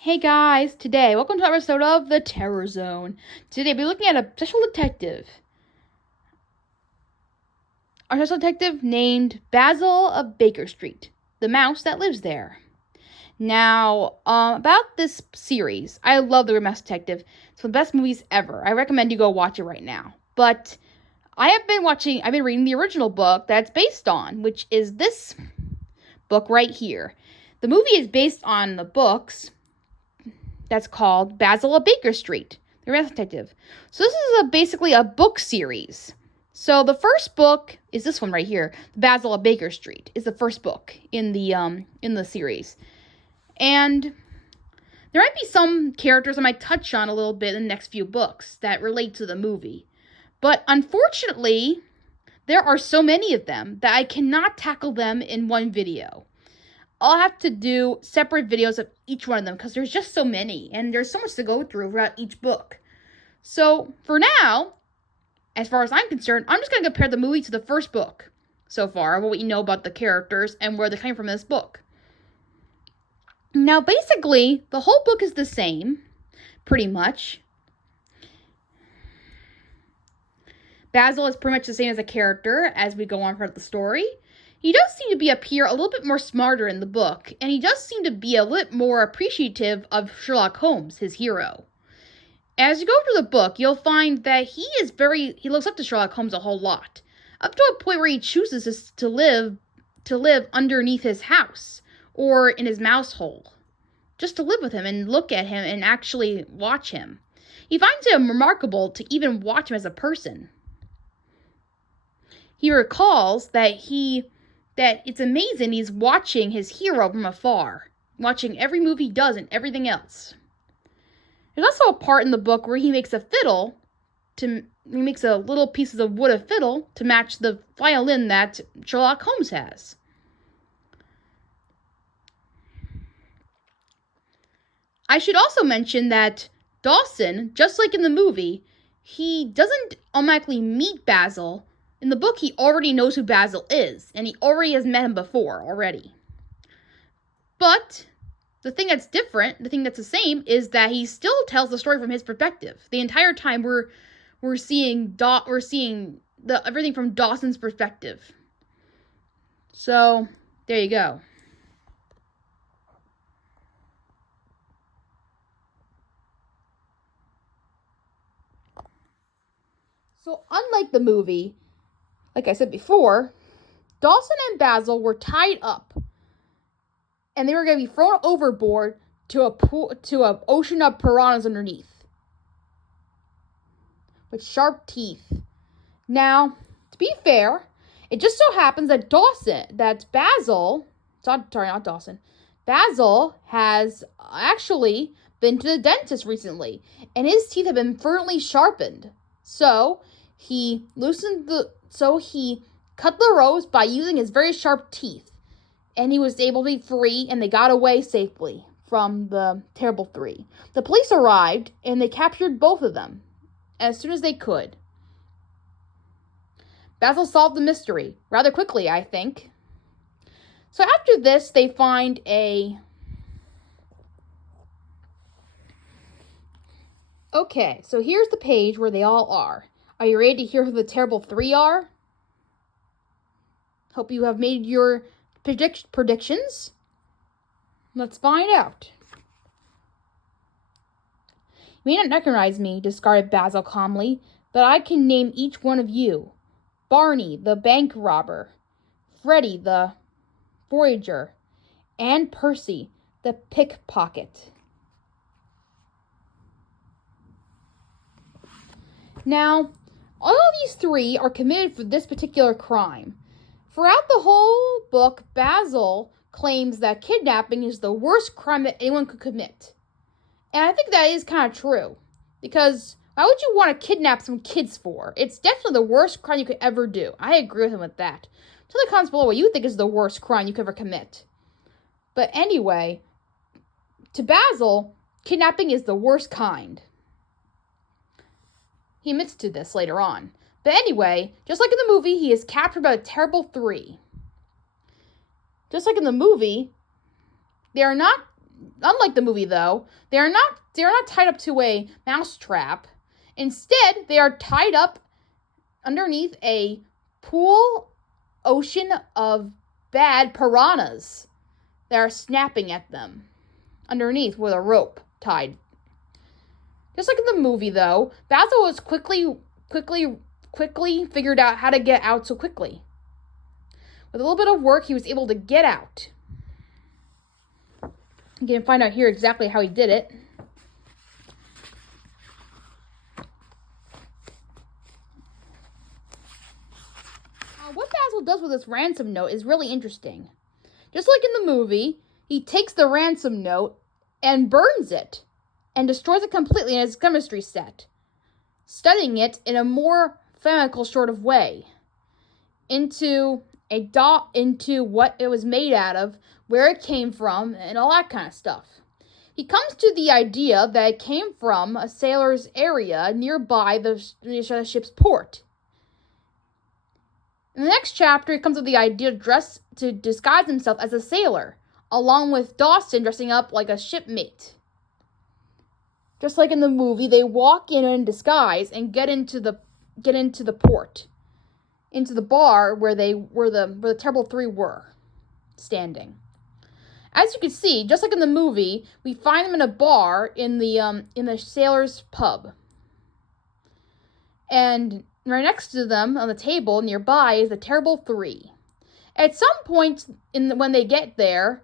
Hey guys, today, welcome to our episode of The Terror Zone. Today, we're looking at a special detective. Our special detective named Basil of Baker Street, the mouse that lives there. Now, about this series, I love The Mouse Detective. It's one of the best movies ever. I recommend you go watch it right now. But I've been reading the original book that's based on, which is this book right here. The movie is based on the books that's called Basil of Baker Street, the Mouse Detective. So this is basically a book series. So the first book is this one right here, Basil of Baker Street, is the first book in the series. And there might be some characters I might touch on a little bit in the next few books that relate to the movie. But unfortunately, there are so many of them that I cannot tackle them in one video. I'll have to do separate videos of each one of them because there's just so many and there's so much to go through throughout each book. So for now, as far as I'm concerned, I'm just going to compare the movie to the first book so far, what we know about the characters and where they came from in this book. Now basically, the whole book is the same, pretty much. Basil is pretty much the same as a character as we go on throughout the story. He does seem to appear a little bit more smarter in the book, and he does seem to be a little more appreciative of Sherlock Holmes, his hero. As you go through the book, you'll find that he looks up to Sherlock Holmes a whole lot, up to a point where he chooses to live underneath his house, or in his mouse hole, just to live with him and look at him and actually watch him. He finds it remarkable to even watch him as a person. He recalls that it's amazing he's watching his hero from afar, watching every move he does and everything else. There's also a part in the book where he makes a little pieces of wood of fiddle to match the violin that Sherlock Holmes has. I should also mention that Dawson, just like in the movie, he doesn't automatically meet Basil. In the book, he already knows who Basil is, and he already has met him before already. But the thing that's different, the thing that's the same, is that he still tells the story from his perspective. The entire time we're seeing everything from Dawson's perspective. So there you go. So unlike the movie, like I said before, Dawson and Basil were tied up, and they were going to be thrown overboard to an ocean of piranhas underneath, with sharp teeth. Now, to be fair, it just so happens that Basil has actually been to the dentist recently, and his teeth have been firmly sharpened. So he cut the ropes by using his very sharp teeth, and he was able to be free, and they got away safely from the Terrible Three. The police arrived, and they captured both of them as soon as they could. Basil solved the mystery rather quickly, I think. So after this, they find Okay, so here's the page where they all are. Are you ready to hear who the Terrible Three are? Hope you have made your predictions. Let's find out. You may not recognize me, discarded Basil calmly, but I can name each one of you. Barney, the bank robber. Freddy, the voyager. And Percy, the pickpocket. Now, all of these three are committed for this particular crime. Throughout the whole book, Basil claims that kidnapping is the worst crime that anyone could commit. And I think that is kind of true. Because why would you want to kidnap some kids for? It's definitely the worst crime you could ever do. I agree with him with that. Tell the comments below what you think is the worst crime you could ever commit. But anyway, to Basil, kidnapping is the worst kind. He admits to this later on. But anyway, just like in the movie, he is captured by the Terrible Three. Just like in the movie, they are not unlike the movie though, they are not tied up to a mouse trap. Instead, they are tied up underneath a pool ocean of bad piranhas that are snapping at them underneath with a rope tied. Just like in the movie though, Basil was quickly figured out how to get out so quickly. With a little bit of work, he was able to get out. You can find out here exactly how he did it. What Basil does with this ransom note is really interesting. Just like in the movie, he takes the ransom note and burns it and destroys it completely in his chemistry set, studying it in a more chemical sort of way into what it was made out of, where it came from, and all that kind of stuff. He comes to the idea that it came from a sailor's area nearby the ship's port. In the next chapter, he comes with the idea to disguise himself as a sailor, along with Dawson dressing up like a shipmate. Just like in the movie, they walk in disguise and get into the port, into the bar where the Terrible Three were standing. As you can see, just like in the movie, we find them in a bar in the sailor's pub. And right next to them on the table nearby is the Terrible Three. At some point when they get there,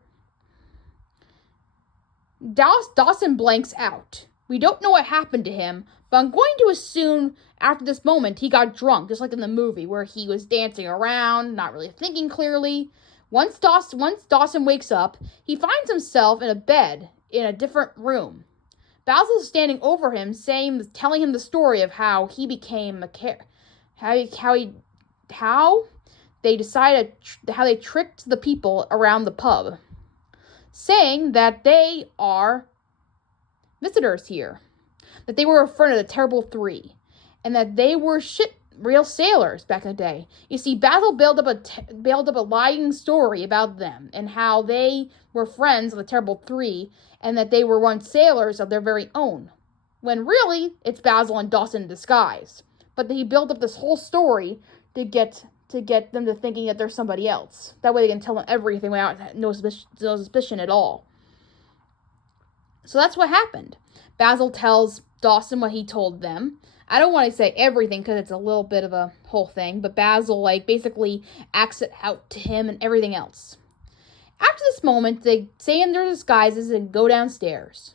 Dawson blanks out. We don't know what happened to him, but I'm going to assume after this moment he got drunk, just like in the movie, where he was dancing around, not really thinking clearly. Once Dawson wakes up, he finds himself in a bed in a different room. Basil's standing over him, telling him the story of how he became how they tricked the people around the pub, saying that they are visitors here, that they were a friend of the Terrible Three, and that they were real sailors back in the day. You see, Basil built up a lying story about them and how they were friends of the Terrible Three and that they were once sailors of their very own, when really it's Basil and Dawson in disguise. But he built up this whole story to get them to thinking that they're somebody else. That way they can tell them everything without no suspicion at all. So that's what happened. Basil tells Dawson what he told them. I don't want to say everything because it's a little bit of a whole thing, but Basil basically acts it out to him and everything else. After this moment, they stay in their disguises and go downstairs.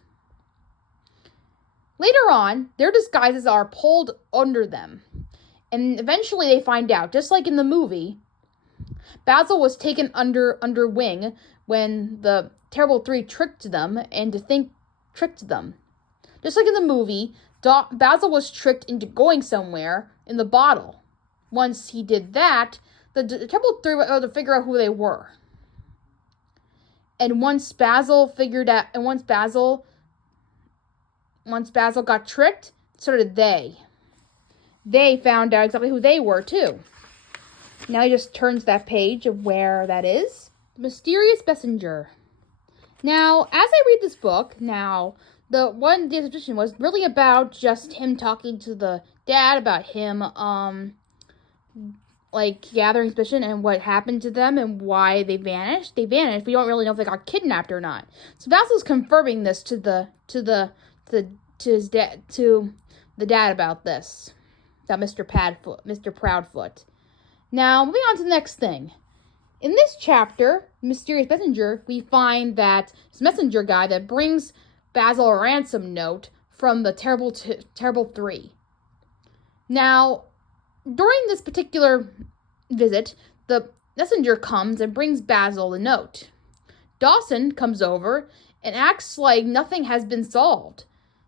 Later on, their disguises are pulled under them, and eventually they find out, just like in the movie, Basil was taken under wing when the Terrible Three tricked them tricked them. Just like in the movie, Basil was tricked into going somewhere in the bottle. Once he did that, the Terrible Three were able to figure out who they were. And once Basil got tricked, so did they. They found out exactly who they were, too. Now he just turns that page of where that is. The Mysterious Messenger. Now, as I read this book, the one day's edition was really about just him talking to the dad about him, gathering suspicion and what happened to them and why they vanished. They vanished. We don't really know if they got kidnapped or not. So Basil's confirming this to the dad about this. About Mr. Proudfoot. Now, moving on to the next thing. In this chapter, Mysterious Messenger, we find that this messenger guy that brings Basil a ransom note from the Terrible Three. Now, during this particular visit, the messenger comes and brings Basil the note. Dawson comes over and acts like nothing has been solved.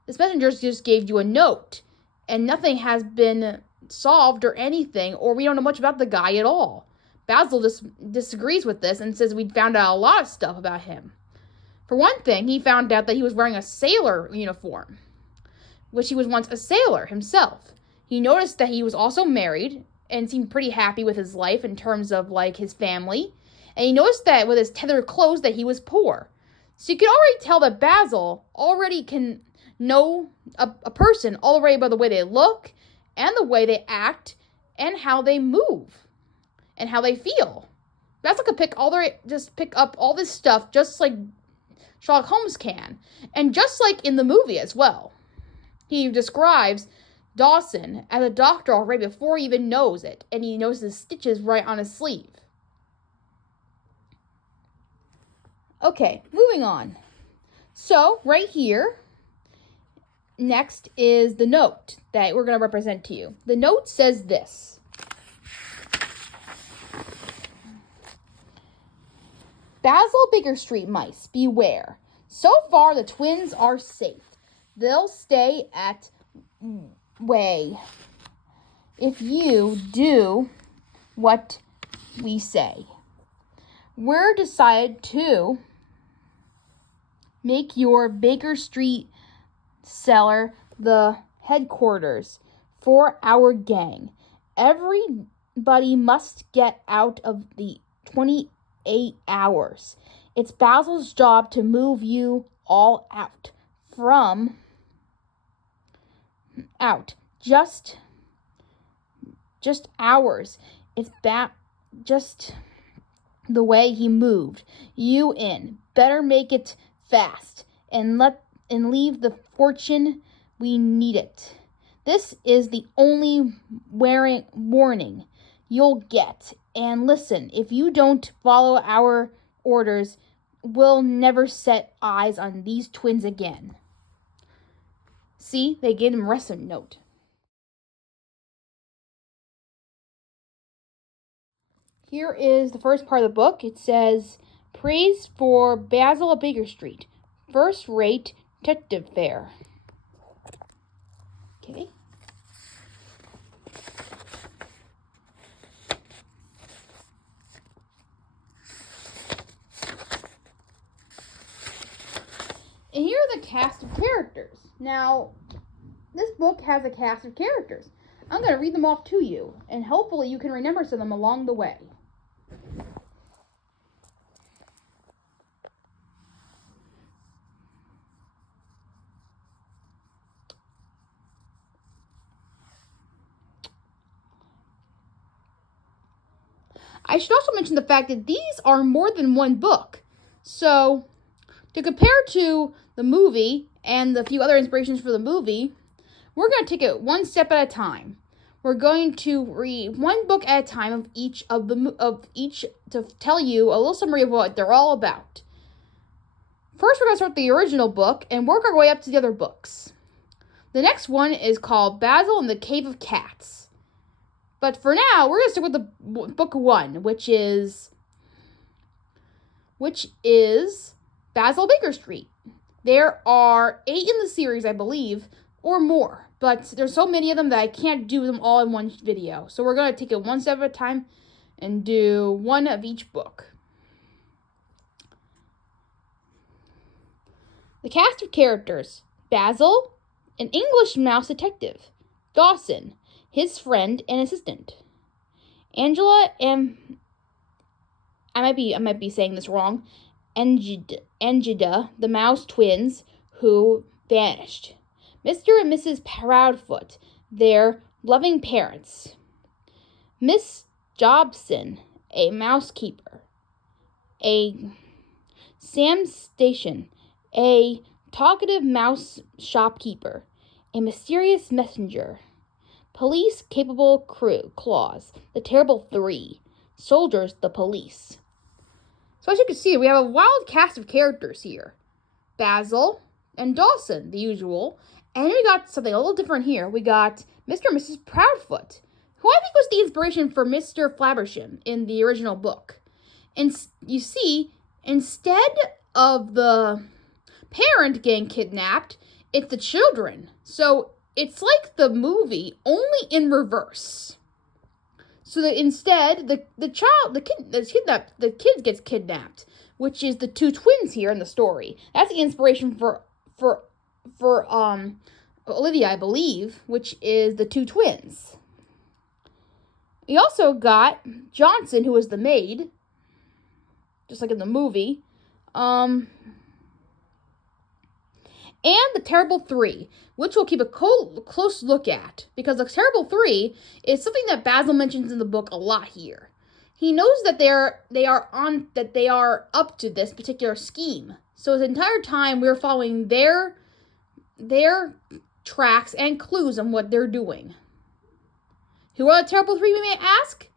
This messenger just gave you a note, and nothing has been solved or anything, or we don't know much about the guy at all. Basil just disagrees with this and says we found out a lot of stuff about him. For one thing, he found out that he was wearing a sailor uniform, which he was once a sailor himself. He noticed that he was also married and seemed pretty happy with his life in terms of his family. And he noticed that with his tethered clothes that he was poor. So you can already tell that Basil already can know a person already by the way they look and the way they act and how they move and how they feel. Basil could pick up all this stuff just like Sherlock Holmes can, and just like in the movie as well. He describes Dawson as a doctor already before he even knows it, and he knows the stitches right on his sleeve. Okay, moving on. So, right here, next is the note that we're going to represent to you. The note says this. Basil Baker Street mice, beware. So far, the twins are safe. They'll stay at way if you do what we say. We're decided to make your Baker Street cellar the headquarters for our gang. Everybody must get out of the 28 hours. It's Basil's job to move you all out. Just hours. It's just the way he moved you in. Better make it fast and leave the fortune we need it. This is the only warning you'll get. And listen, if you don't follow our orders, we'll never set eyes on these twins again. See, they gave him a lesson note. Here is the first part of the book. It says, Praise for Basil of Baker Street. First-rate detective fare. Okay. And here are the cast of characters. Now, this book has a cast of characters. I'm going to read them off to you, and hopefully you can remember some of them along the way. I should also mention the fact that these are more than one book. So, to compare to the movie and the few other inspirations for the movie, we're going to take it one step at a time. We're going to read one book at a time of each to tell you a little summary of what they're all about. First, we're going to start the original book and work our way up to the other books. The next one is called Basil and the Cave of Cats. But for now, we're going to stick with the book 1, which is Basil Baker Street. There are 8 in the series, I believe, or more. But there's so many of them that I can't do them all in one video. So we're going to take it one step at a time and do one of each book. The cast of characters. Basil, an English mouse detective. Dawson, his friend and assistant. Angela and I might be saying this wrong. Angida, the mouse twins who vanished. Mr. and Mrs. Proudfoot, their loving parents. Miss Jobson, a mousekeeper. A Sam Station, a talkative mouse shopkeeper. A mysterious messenger. Police capable crew, Claus, the terrible 3. Soldiers, the police. So as you can see, we have a wild cast of characters here. Basil and Dawson, the usual. And then we got something a little different here. We got Mr. and Mrs. Proudfoot, who I think was the inspiration for Mr. Flabbersham in the original book. And you see, instead of the parent getting kidnapped, it's the children. So it's like the movie, only in reverse. So that instead, the kid gets kidnapped, which is the 2 twins here in the story. That's the inspiration for Olivia, I believe, which is the 2 twins. We also got Johnson, who was the maid, just like in the movie. and the Terrible Three, which we'll keep a close look at, because the Terrible Three is something that Basil mentions in the book a lot here. He knows that they are up to this particular scheme. So the entire time we're following their tracks and clues on what they're doing. Who are the Terrible Three, we may ask?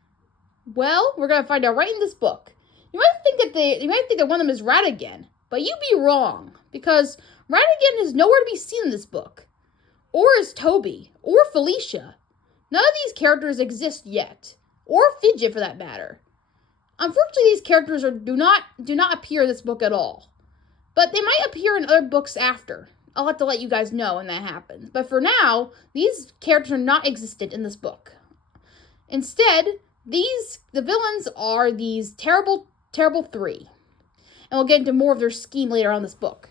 Well, we're gonna find out right in this book. You might think that one of them is Ratigan, but you'd be wrong, because Ratigan is nowhere to be seen in this book. Or is Toby, or Felicia. None of these characters exist yet, or Fidget for that matter. Unfortunately, these characters do not appear in this book at all, but they might appear in other books after. I'll have to let you guys know when that happens. But for now, these characters are not existent in this book. Instead, the villains are these terrible three. And we'll get into more of their scheme later on in this book.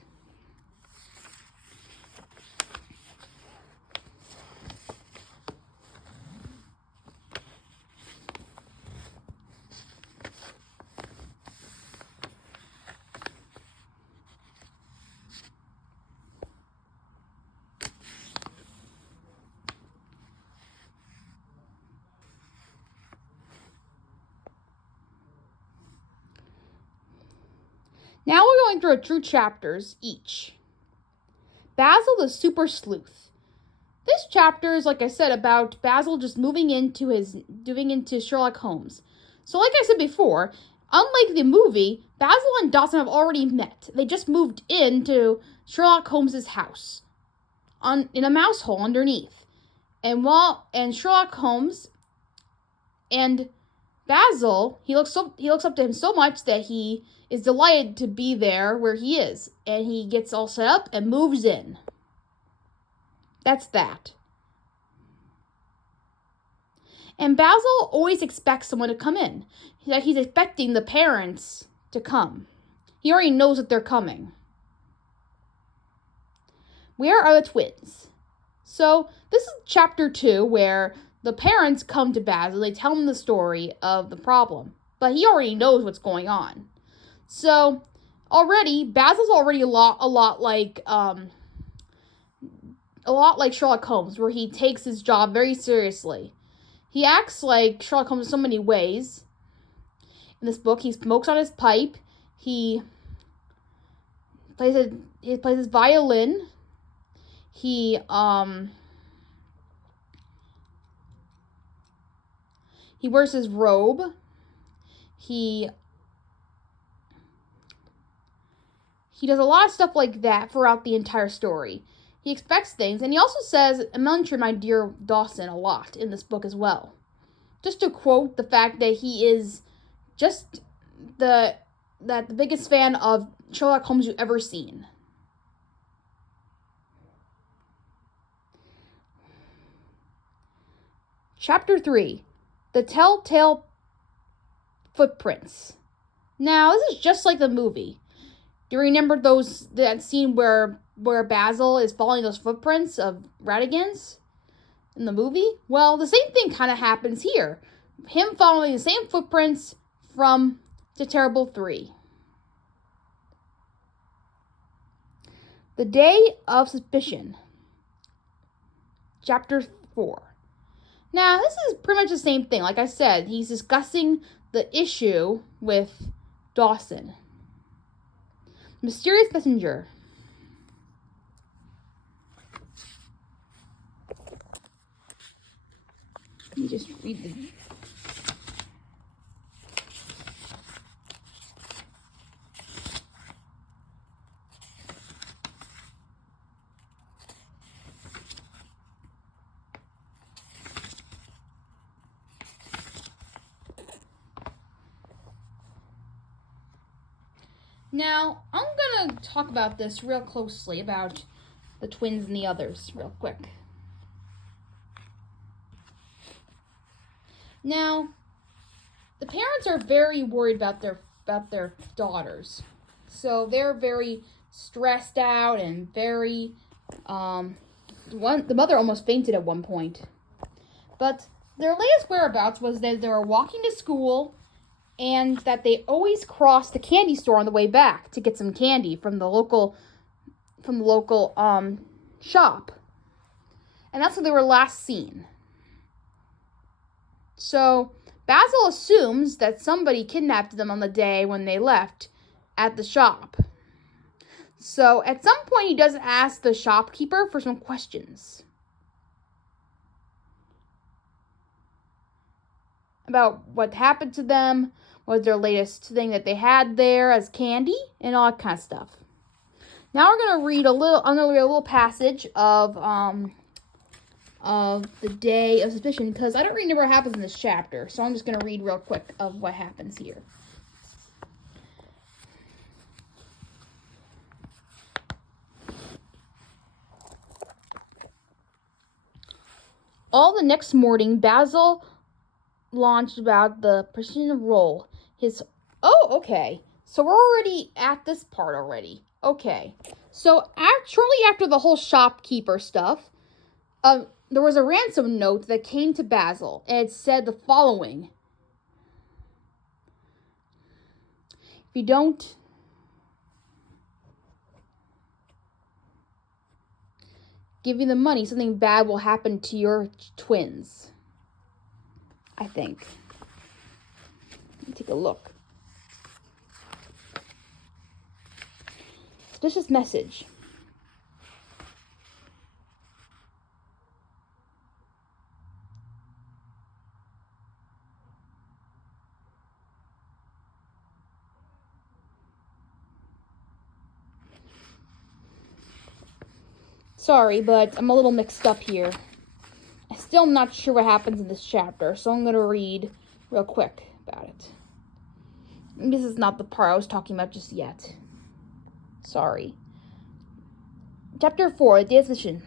Now we're going through 2 chapters each. Basil the Super Sleuth. This chapter is, like I said, about Basil just moving into Sherlock Holmes. So like I said before, unlike the movie, Basil and Dawson have already met. They just moved into Sherlock Holmes' house in a mouse hole underneath. And Sherlock Holmes and Basil, he looks up to him so much that he is delighted to be there where he is, and he gets all set up and moves in. That's that. And Basil always expects someone to come in. He's expecting the parents to come. He already knows that they're coming. Where are the twins? So this is chapter 2, where the parents come to Basil. They tell him the story of the problem, but he already knows what's going on. So Basil's already a lot like Sherlock Holmes, where he takes his job very seriously. He acts like Sherlock Holmes in so many ways. In this book, he smokes on his pipe. He plays his violin. He wears his robe. He does a lot of stuff like that throughout the entire story. He expects things, and he also says, "Elementary, my dear Dawson," a lot in this book as well. Just to quote the fact that he is just the biggest fan of Sherlock Holmes you've ever seen. Chapter 3, The Telltale Footprints. Now, this is just like the movie. Do you remember that scene where Basil is following those footprints of Ratigan's in the movie? Well, the same thing kind of happens here. Him following the same footprints from the Terrible Three. The Day of Suspicion. Chapter 4. Now, this is pretty much the same thing. Like I said, he's discussing the issue with Dawson. Mysterious Messenger. Let me just read the... Now, I'm going to talk about this real closely, about the twins and the others, real quick. Now, the parents are very worried about their daughters. So they're very stressed out and very, the mother almost fainted at one point. But their latest whereabouts was that they were walking to school, and that they always crossed the candy store on the way back to get some candy from the local from the local shop. And that's where they were last seen. So Basil assumes that somebody kidnapped them on the day when they left at the shop. So at some point he does ask the shopkeeper for some questions about what happened to them, what was their latest thing that they had there as candy, and all that kind of stuff. Now I'm gonna read a little passage of the Day of Suspicion, because I don't really know what happens in this chapter, so I'm just gonna read real quick of what happens here. All the next morning, Basil launched about the precision roll. Okay. So we're already at this part already. Okay. So shortly after the whole shopkeeper stuff, there was a ransom note that came to Basil, and it said the following: if you don't give me the money, something bad will happen to your twins. I think. Let me take a look. Suspicious message. Sorry, but I'm a little mixed up here. I'm still not sure what happens in this chapter, so I'm going to read real quick about it. This is not the part I was talking about just yet. Sorry. Chapter 4, The Day of Suspicion.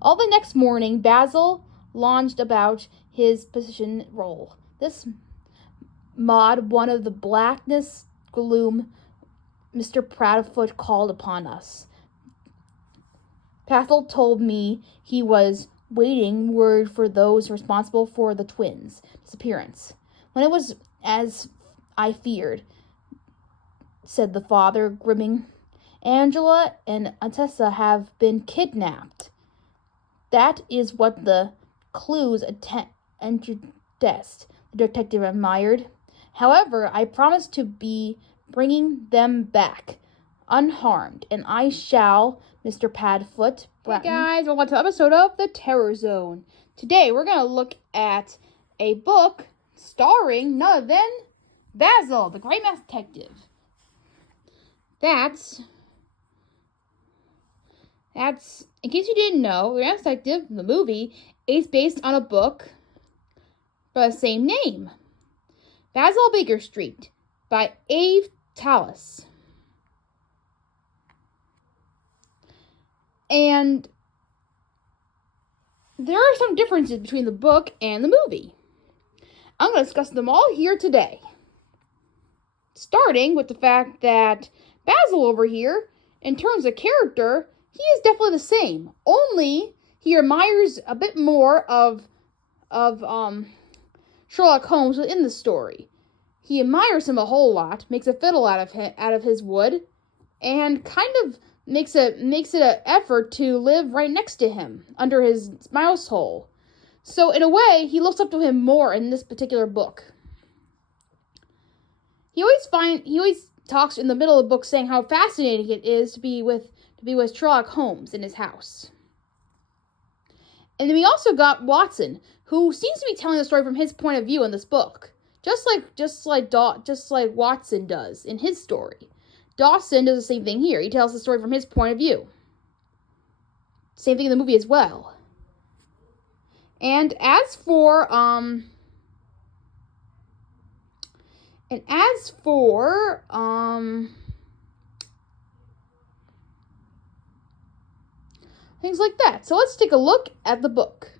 All the next morning, Basil launched about his position role. This mod, one of the blackness gloom Mr. Proudfoot called upon us. Basil told me he was waiting word for those responsible for the twins' disappearance. When it was as I feared, said the father, grimming, Angela and Antessa have been kidnapped. That is what the clues suggest, the detective admired. However, I promise to be bringing them back unharmed, and I shall, Mr. Padfoot. Hey guys, welcome to the episode of The Terror Zone. Today we're going to look at a book starring none other than Basil, the Great Masked Detective. That's, in case you didn't know, The Masked Detective, the movie, is based on a book by the same name. Basil of Baker Street by Ave Tallis. And there are some differences between the book and the movie. I'm going to discuss them all here today. Starting with the fact that Basil over here, in terms of character, he is definitely the same. Only he admires a bit more of Sherlock Holmes within the story. He admires him a whole lot, makes a fiddle out of his wood, and kind of makes it an effort to live right next to him, under his mouse hole. So in a way, he looks up to him more in this particular book. He always talks in the middle of the book saying how fascinating it is to be with Sherlock Holmes in his house. And then we also got Watson, who seems to be telling the story from his point of view in this book, just like Watson does in his story. Dawson does the same thing here. He tells the story from his point of view. Same thing in the movie as well. And as for things like that. So let's take a look at the book.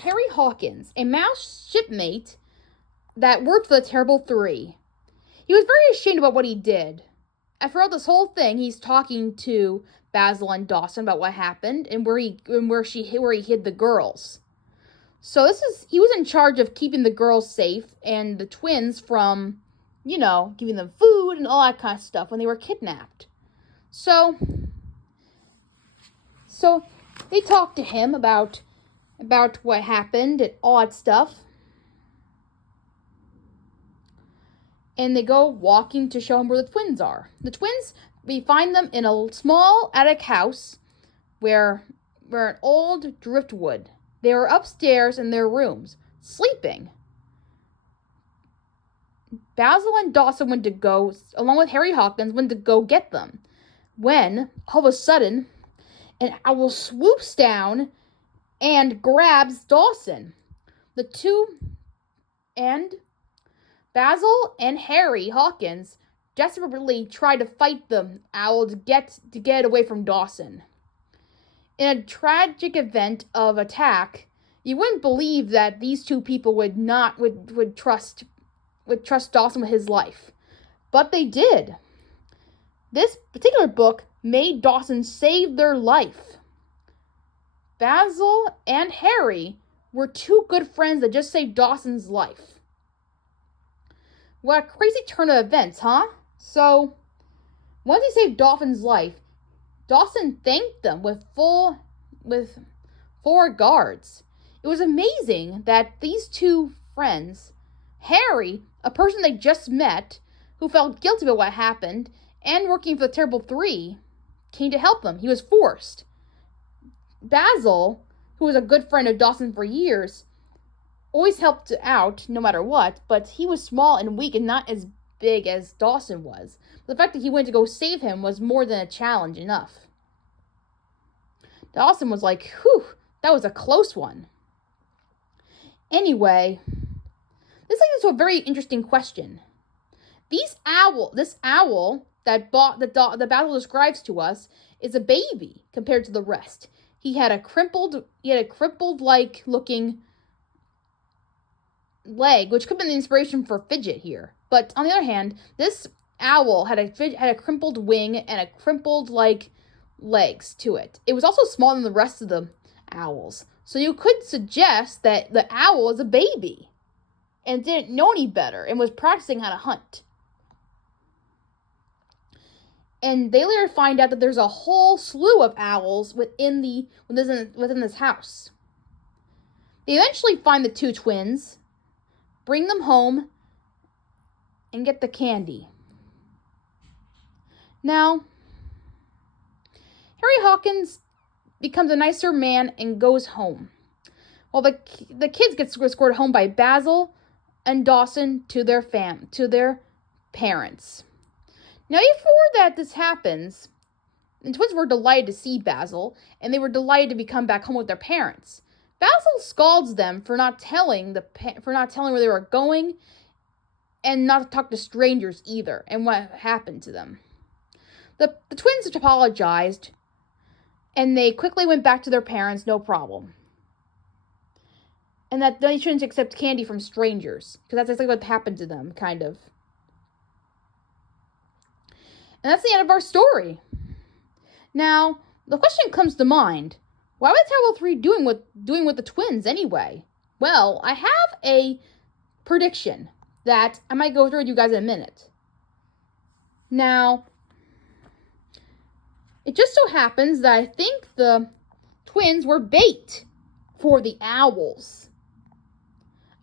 Harry Hawkins, a mouse shipmate that worked for the Terrible Three. He was very ashamed about what he did. And throughout this whole thing, he's talking to Basil and Dawson about what happened and where he hid the girls. So he was in charge of keeping the girls safe and the twins from, giving them food and all that kind of stuff when they were kidnapped. So they talked to him about what happened and all that stuff. And they go walking to show him where the twins are. The twins, we find them in a small attic house where an old driftwood. They were upstairs in their rooms, sleeping. Basil and Dawson went to go, along with Harry Hawkins, went to go get them. When, all of a sudden, an owl swoops down and grabs Dawson. The two, and Basil and Harry Hawkins desperately try to fight the owl to get it away from Dawson. In a tragic event of attack, you wouldn't believe that these two people would trust Dawson with his life. But they did. This particular book made Dawson save their life. Basil and Harry were two good friends that just saved Dawson's life. What a crazy turn of events, huh? So, once he saved Dawson's life, Dawson thanked them with four guards. It was amazing that these two friends, Harry, a person they just met, who felt guilty about what happened, and working for the Terrible Three, came to help them. He was forced. Basil, who was a good friend of Dawson for years, always helped out no matter what, but he was small and weak and not as big as Dawson was. The fact that he went to go save him was more than a challenge enough. Dawson was like, whew, that was a close one. Anyway, this leads us to a very interesting question. This owl that Basil describes to us is a baby compared to the rest. He had a crippled like looking leg, which could have been the inspiration for Fidget here. But on the other hand, this owl had a crumpled wing and a crumpled like legs to it. It was also smaller than the rest of the owls. So you could suggest that the owl is a baby and didn't know any better and was practicing how to hunt. And they later find out that there's a whole slew of owls within this house. They eventually find the two twins, bring them home, and get the candy. Now, Harry Hawkins becomes a nicer man and goes home, while the kids get escorted home by Basil and Dawson to their parents. Now, before that this happens, the twins were delighted to see Basil, and they were delighted to come back home with their parents. Basil scalds them for not telling where they were going, and not to talk to strangers either, and what happened to them. The twins apologized, and they quickly went back to their parents, no problem. And that they shouldn't accept candy from strangers, because that's exactly what happened to them, kind of. And that's the end of our story. Now, the question comes to mind, why was Terrible 3 doing with the twins anyway? Well, I have a prediction that I might go through with you guys in a minute. Now, it just so happens that I think the twins were bait for the owls.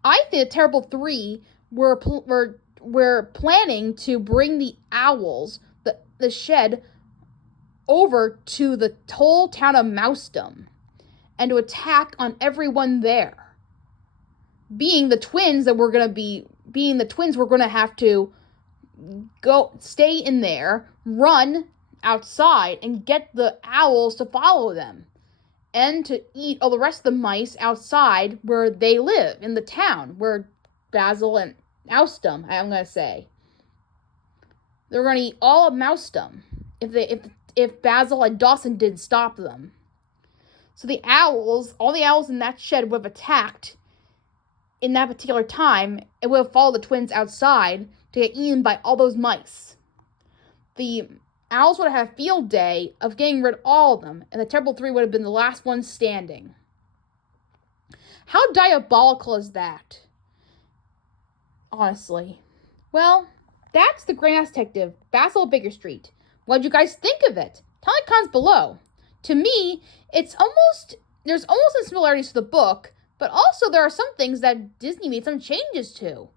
I think the Terrible 3 were planning to bring the owls, the shed, over to the whole town of Mousedom and to attack on everyone there. Being the twins, we're going to have to go stay in there, run outside, and get the owls to follow them, and to eat all the rest of the mice outside where they live, in the town where Basil and Mousedom, I'm going to say. They're going to eat all of Mousedom if Basil and Dawson didn't stop them. So all the owls in that shed would have attacked in that particular time, and would have followed the twins outside to get eaten by all those mice. The owls would have had a field day of getting rid of all of them, and the Terrible 3 would have been the last ones standing. How diabolical is that? Honestly. Well, that's the Grand Detective, Basil of Baker Street. What did you guys think of it? Tell me in the comments below. To me, there's almost some similarities to the book, but also there are some things that Disney made some changes to.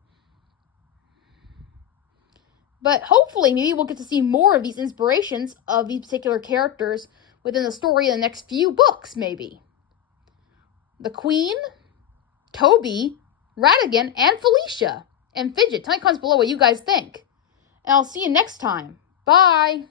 But hopefully, maybe we'll get to see more of these inspirations of these particular characters within the story in the next few books, maybe. The Queen, Toby, Ratigan, and Felicia, and Fidget. Tell me in the comments below what you guys think. And I'll see you next time. Bye!